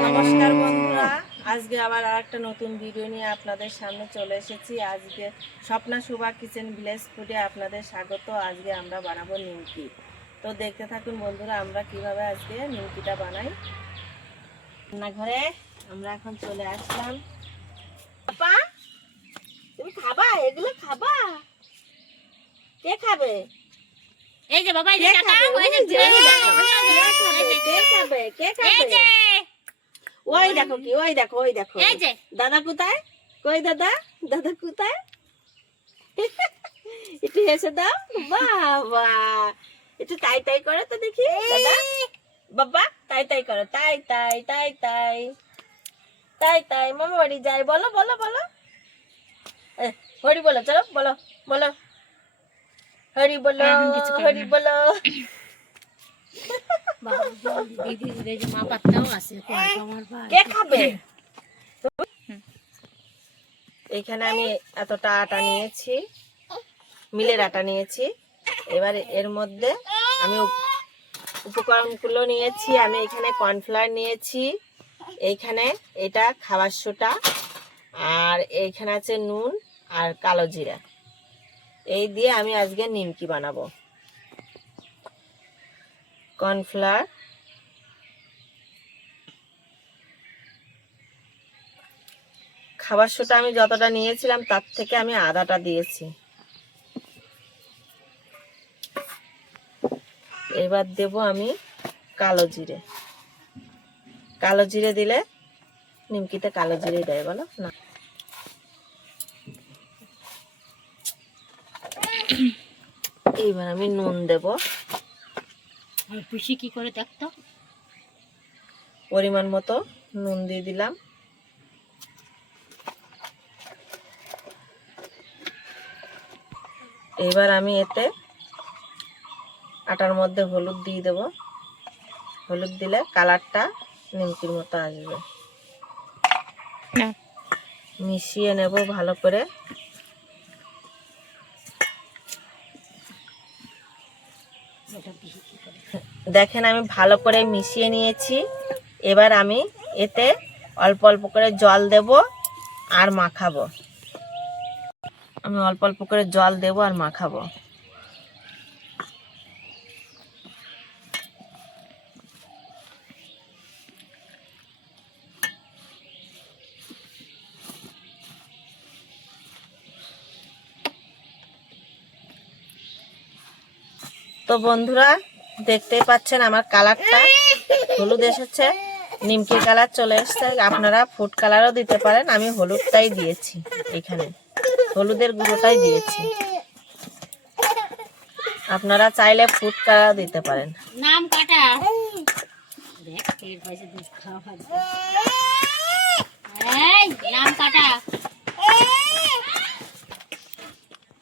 নমস্কার বন্ধুরা, আজকে আবার আরেকটা নতুন ভিডিও নিয়ে আপনাদের সামনে চলে এসেছি। আজকে স্বপ্না শোভা কিচেন ভিলেজ ফুডে আপনাদের স্বাগত। আজকে আমরা বানাবো নিমকি। তো দেখতে থাকুন বন্ধুরা, আমরা কিভাবে আজকে নিমকিটা বানাই। রান্নাঘরে আমরা এখন চলে আসলাম। পাপা, তুমি খাবা? এগুলো খাবা? কে খাবে? এই যে বাবা, এই যে টাকা, ওই যে কে খাবে? কে খাবে? ওই দেখো কি, ওই দেখো, ওই দেখো। এই যে দাদা কোথায়? কই দাদা? দাদা কোথায়? একটু হেসে দাও। বাবা, একটু তাই তাই করে তো দেখি দাদা। বাবা তাই তাই করো, তাই তাই তাই তাই তাই তাই। মামা বাড়ি যাই, বলো বলো বলো। হরি বলো, চলো বলো বলো। হরি বলো, হরি বলো। দিদি এই যে মা পাত্তাও আছে। কে খাবে? এইখানে আমি এতটা আটা নিয়েছি, মিলের আটা নিয়েছি। এবার এর মধ্যে আমি উপকরণগুলো নিয়েছি। আমি এখানে কর্নফ্লাওয়ার নিয়েছি, এইখানে এটা খাবার সোডা, আর এইখানে আছে নুন আর কালো জিরা। এই দিয়ে আমি আজকে নিমকি বানাবো। কর্নফ্লাওয়ার, খাবার সোডা আমি যতটা নিয়েছিলাম তার থেকে আমি আধাটা দিয়েছি। এবার দেব আমি কালো জিরে। কালো জিরে দিলে নিমকিতে কালো জিরে দেয়, বলো না? এইবার আমি নুন দেব খুশি কি করে দেখতো। পরিমাণ মতো নুন দিয়ে দিলাম। এবার আমি এতে আটার মধ্যে হলুদ দিয়ে দেব। হলুদ দিলে কালারটা নিমকির মতো আসবে। মিশিয়ে নেব ভালো করে। দেখেন আমি ভালো করে মিশিয়ে নিয়েছি। এবার আমি এতে অল্প অল্প করে জল দেব আর মাখাবো। আমি অল্প অল্প করে জল দেব আর মাখাবো। তো বন্ধুরা, দেখতেই পাচ্ছেন আমার কালারটা হলুদ এসেছে, নিমকির কালার চলে এসেছে। আপনারা ফুড কালারও দিতে পারেন, আমি হলুদটাই দিয়েছি। এখানে হলুদের গুঁড়োটাই দিয়েছি, আপনারা চাইলে ফুড কালার দিতে পারেন। নাম কাটা দেখ, এর পয়সা দুধ খাওয়া। এই নাম কাটা।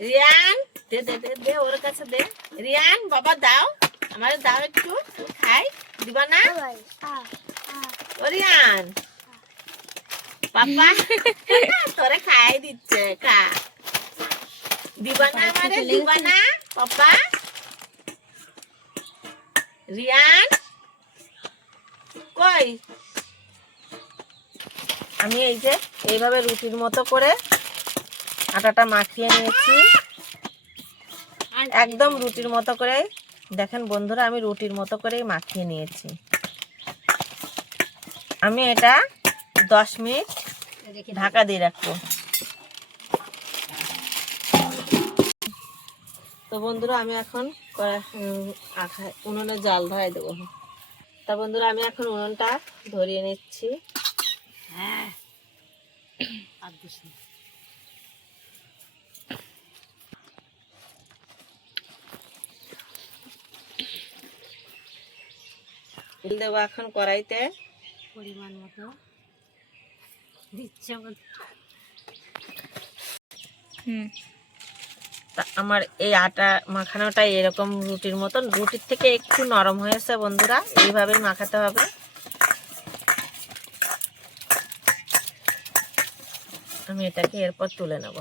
রিয়ান, দে দে দে দে, ওর কাছে দে। রিয়ান বাবা দাও, আমার দাও একটু, খাই। দিবা না? ও রিয়ান, পাপা তোরে খাই দিচ্ছে, খা। দিবা না আমারে? দিবা না পাপা? রিয়ান কই? আমি এই যে এইভাবে রুটির মতো করে আটাটা মাখিয়ে নিয়েছি, একদম রুটির মতো করে। দেখেন বন্ধুরা, আমি রুটির মতো করেই মাখিয়ে নিয়েছি। আমি এটা 10 মিনিট ঢাকা দিয়ে রাখবো। তো বন্ধুরা, আমি এখন উনুনে জাল ধরাই দেবো। তা বন্ধুরা, আমি এখন উনুনটা ধরিয়ে নিচ্ছি। হ্যাঁ, তেল দেবো এখন কড়াইতে পরিমাণ মতো দিচ্ছে। আমার এই আটা মাখানোটা এরকম রুটির মতন, রুটির থেকে একটু নরম হয়েছে বন্ধুরা। এইভাবেই মাখাতে হবে। আমি এটাকে এরপর তুলে নেব,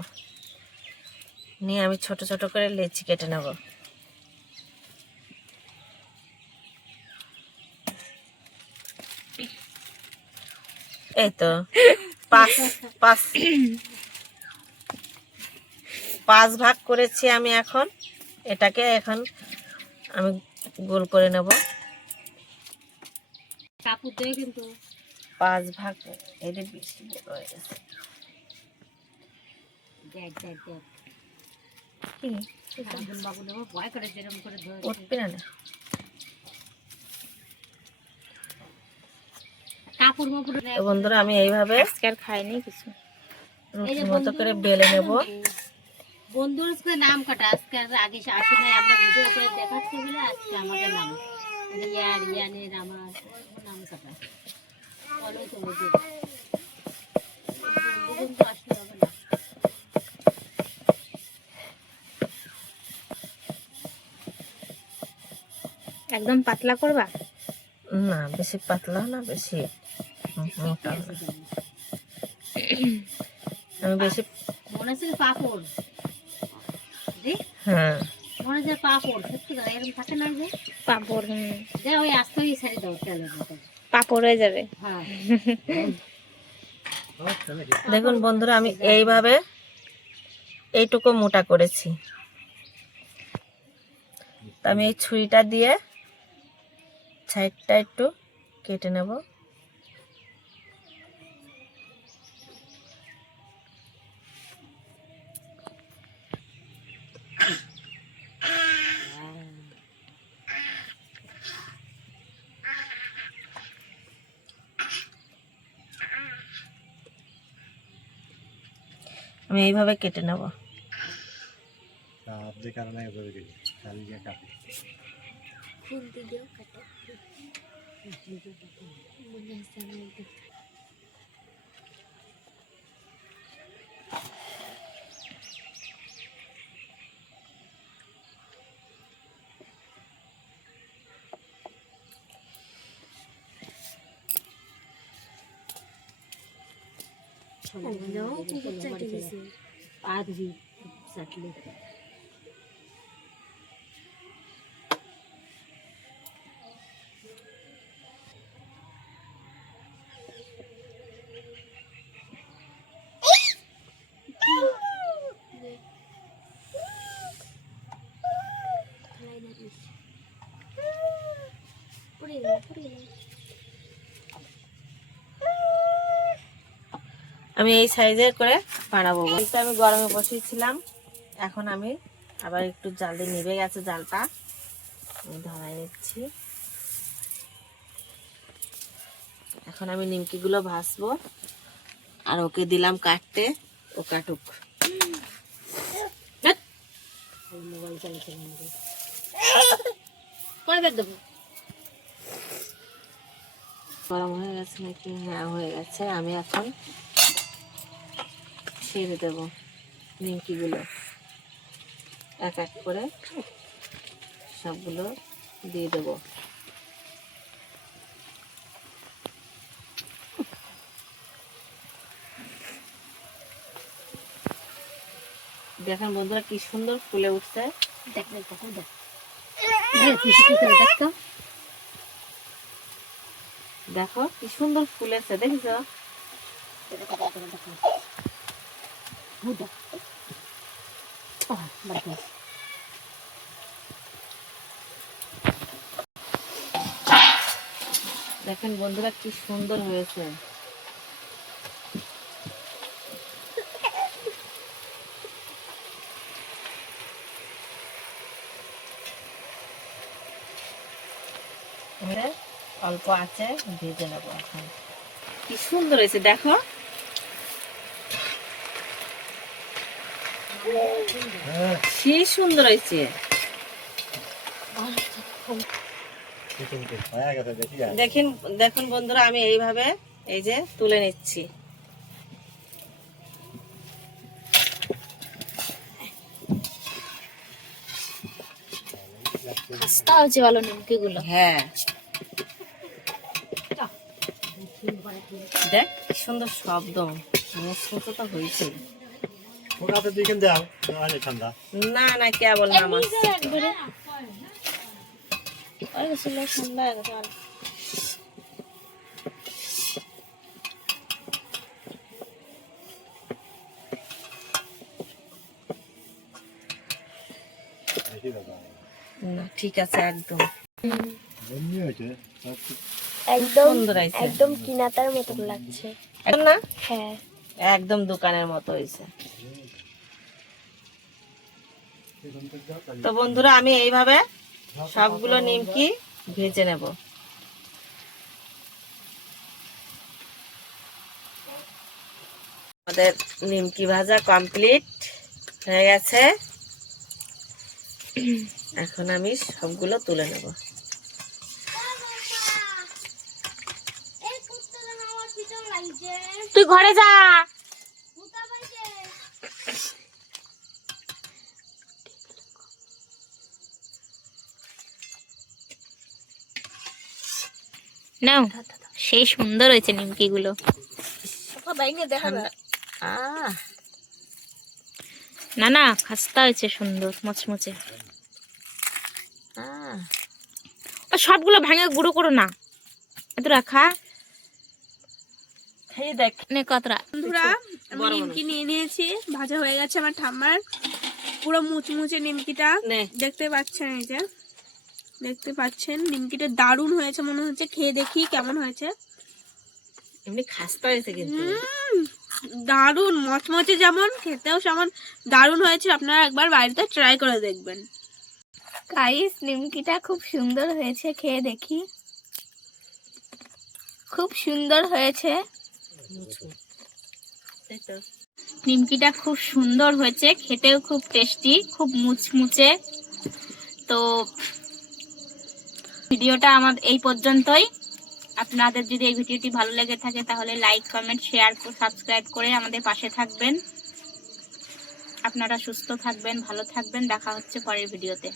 নিয়ে আমি ছোট ছোট করে লেচি কেটে নেব। এই তো পাঁচ পাঁচ পাঁচ ভাগ করেছি আমি। এখন এটাকে আমি গোল করে নেব। কাপড় দিয়ে কিন্তু 5 ভাগ এটা বেশি বড় হয়ে গেছে। দেখ দেখ দেখ কি বাবুন বাবুন আমার ভয় করে যেরকম করে ধরে উঠবে না? কাপড় মাপড় তো বন্ধুরা আমি এইভাবে আজকে আর খাইনি কিছু। রুটির মতো করে বেলে নেব। বন্ধুর আজকে নাম কাটা, আজকে আর আগে আসে নাই, আমরা ভিডিও করে দেখাচ্ছি বলে আজকে আমাদের নাম রিয়ার রিয়ানের আমার নাম কাটা বলো তো বন্ধু বন্ধু আসলে হবে না। একদম পাতলা করবা? না বেশি পাতলা না বেশি মোটা না। আমি বেশি মনে হচ্ছে কি পাপড় দেখ, হ্যাঁ মনে হচ্ছে পাপড় সত্যি কথা এরকম থাকে না যে পাপড়। দে ওই আস্তে ওই সারি দাও তেলের মতো। পাপড় হয়ে যাবে। হ্যাঁ দেখুন বন্ধুরা আমি এইভাবে এইটুকু মোটা করেছি। তো আমি এই ছুরিটা দিয়ে সাইডটা একটু কেটে নেব। আমি এইভাবে কেটে নেব। আধি চাটলে আমি এই সাইজের করে বানাবো। এটা আমি গরমে বসিয়েছিলাম, এখন আমি আবার একটু জাল দিয়ে নিভে গেছে জালটা, আমি ধরাই নিচ্ছি। এখন আমি নিমকিগুলো ভাজবো আর ওকে দিলাম কাটতে, ও কাটুক। মোবাইল চালাতে কয় ব্যাগ দেবো? গরম হয়ে গেছে নাকি? হ্যাঁ হয়ে গেছে। আমি এখন ছেড়ে দেব নিমকিগুলো, এক এক করে সবগুলো দিয়ে দেবো। দেখেন বন্ধুরা কি সুন্দর ফুলে উঠছে। দেখ দেখ তখন দেখ খুশি কি করে দেখ তো দেখো কি সুন্দর ফুলেছে, দেখছো? দেখেন বন্ধুরা কি সুন্দর হয়েছে। অল্প আছে ভেজে নেবো। এখন কি সুন্দর হয়েছে দেখো। কি সুন্দর হয়েছে। দেখেন দেখুন বন্ধুরা আমি এইভাবে এই যে তুলে নিচ্ছি। খাস্তা হচ্ছে ভালো নিমকি গুলো। হ্যাঁ দেখ কি সুন্দর শব্দ, মতো তো হয়েছে। না না কে বললাম ঠিক আছে একদম একদম সুন্দর হয়েছে একদম কিনাতার মতন লাগছে। একদম না হ্যাঁ, একদম দোকানের মতো হয়েছে। তো বন্ধুরা আমি এইভাবে সবগুলো নিমকি ভেজে নেব। আমাদের নিমকি ভাজা কমপ্লিট হয়ে গেছে। এখন আমি সবগুলো তুলে নেব। তুই ঘরে যা। নাও, সেই সুন্দর হয়েছে নিমকি গুলো। আহ না না, খাস্তা হয়েছে সুন্দর মচমচে। আহ আর সবগুলো ভেঙে গুঁড়ো করো না, এত রাখা খেয়ে দেখ নে কতটা। বন্ধুরা আমি নিমকি নিয়ে নিয়েছি, ভাজা হয়ে গেছে আমার ঠাম্মার, পুরো মুচমুচে নিমকিটা নে দেখতে পাচ্ছেন। এই যে দেখতে পাচ্ছেন নিমকিটা দারুণ হয়েছে, মনে হচ্ছে খেয়ে দেখি কেমন হয়েছে। এমনি খাস্তা হয়েছে কিন্তু দারুণ মচমচে, যেমন খেতেও সেমন দারুণ হয়েছে। আপনারা একবার বাড়িতে ট্রাই করে দেখবেন। গাইস, নিমকিটা খুব সুন্দর হয়েছে, খেয়ে দেখি। খুব সুন্দর হয়েছে এই তো নিমকিটা, খুব সুন্দর হয়েছে, খেতেও খুব টেস্টি, খুব মুচমুচে। তো ভিডিওটা আমার এই পর্যন্তই। আপনাদের যদি এই ভিডিওটি ভালো লেগে থাকে তাহলে লাইক, কমেন্ট, শেয়ার, সাবস্ক্রাইব করে আমাদের পাশে থাকবেন। আপনারা সুস্থ থাকবেন, ভালো থাকবেন। দেখা হচ্ছে পরের ভিডিওতে।